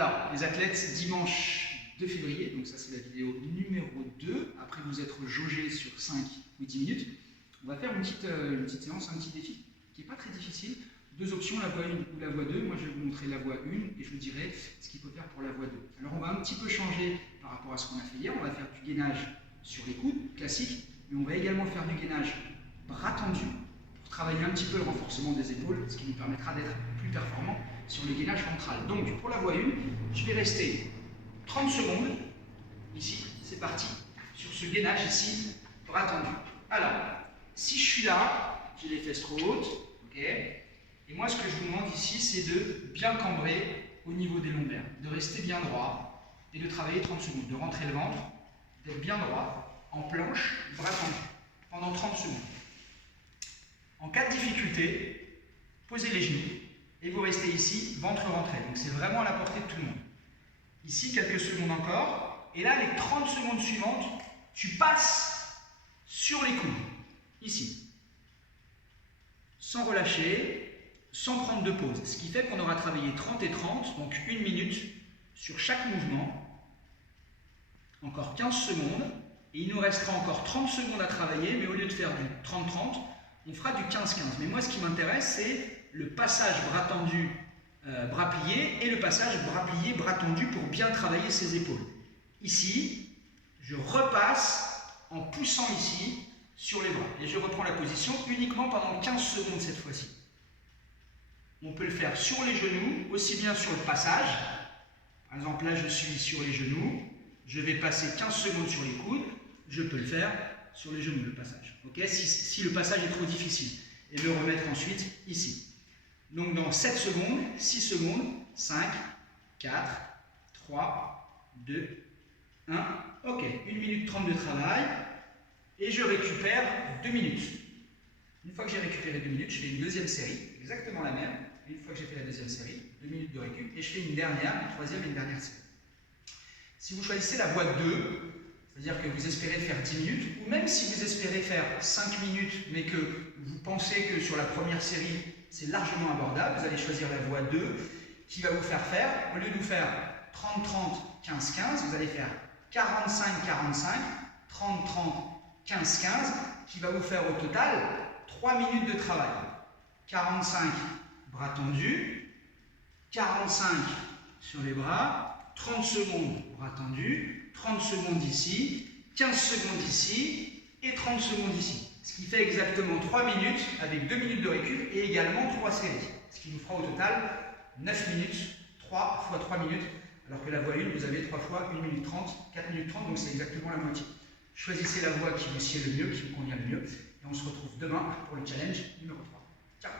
Alors, les athlètes, dimanche 2 février, donc ça c'est la vidéo numéro 2, après vous être jaugé sur 5 ou 10 minutes, on va faire une petite séance, un petit défi qui n'est pas très difficile. 2 options, la voie 1 ou la voie 2. Moi je vais vous montrer la voie 1 et je vous dirai ce qu'il faut faire pour la voie 2. Alors on va un petit peu changer par rapport à ce qu'on a fait hier, on va faire du gainage sur les coudes, classique, mais on va également faire du gainage bras tendus pour travailler un petit peu le renforcement des épaules, ce qui nous permettra d'être plus performant sur le gainage ventral. Donc pour la voie 1, je vais rester 30 secondes, ici, c'est parti, sur ce gainage ici, bras tendus. Alors, si je suis là, j'ai les fesses trop hautes, ok, et moi ce que je vous demande ici, c'est de bien cambrer au niveau des lombaires, de rester bien droit et de travailler 30 secondes, de rentrer le ventre, d'être bien droit, en planche, bras tendus, pendant 30 secondes. En cas de difficulté, posez les genoux et vous restez ici, ventre rentré. Donc c'est vraiment à la portée de tout le monde. Ici, quelques secondes encore. Et là, les 30 secondes suivantes, tu passes sur les coudes. Ici. Sans relâcher, sans prendre de pause. Ce qui fait qu'on aura travaillé 30 et 30, donc 1 minute sur chaque mouvement. Encore 15 secondes. Et il nous restera encore 30 secondes à travailler, mais au lieu de faire du 30-30, on fera du 15-15. Mais moi, ce qui m'intéresse, c'est le passage bras tendu, bras pliés, et le passage bras pliés, bras tendu pour bien travailler ses épaules. Ici, je repasse en poussant ici sur les bras. Et je reprends la position uniquement pendant 15 secondes cette fois-ci. On peut le faire sur les genoux, aussi bien sur le passage. Par exemple, là, je suis sur les genoux. Je vais passer 15 secondes sur les coudes. Je peux le faire sur les genoux, le passage. Okay, si le passage est trop difficile. Et le remettre ensuite ici. Donc dans 7 secondes, 6 secondes, 5, 4, 3, 2, 1. Ok, 1 minute 30 de travail. Et je récupère 2 minutes. Une fois que j'ai récupéré 2 minutes, je fais une deuxième série, exactement la même. Et une fois que j'ai fait la deuxième série, 2 minutes de récup. Et je fais une dernière, une troisième et une dernière série. Si vous choisissez la voie 2, c'est-à-dire que vous espérez faire 10 minutes, ou même si vous espérez faire 5 minutes, mais que vous pensez que sur la première série, c'est largement abordable, vous allez choisir la voie 2, qui va vous faire, au lieu de vous faire 30-30, 15-15, vous allez faire 45-45, 30-30, 15-15, qui va vous faire au total 3 minutes de travail. 45 bras tendus, 45 sur les bras, 30 secondes bras tendus, 30 secondes ici, 15 secondes ici et 30 secondes ici. Ce qui fait exactement 3 minutes avec 2 minutes de récup et également 3 séries. Ce qui nous fera au total 9 minutes, 3 fois 3 minutes, alors que la voie 1, vous avez 3 fois 1 minute 30, 4 minutes 30, donc c'est exactement la moitié. Choisissez la voie qui vous sied le mieux, qui vous convient le mieux, et on se retrouve demain pour le challenge numéro 3. Ciao!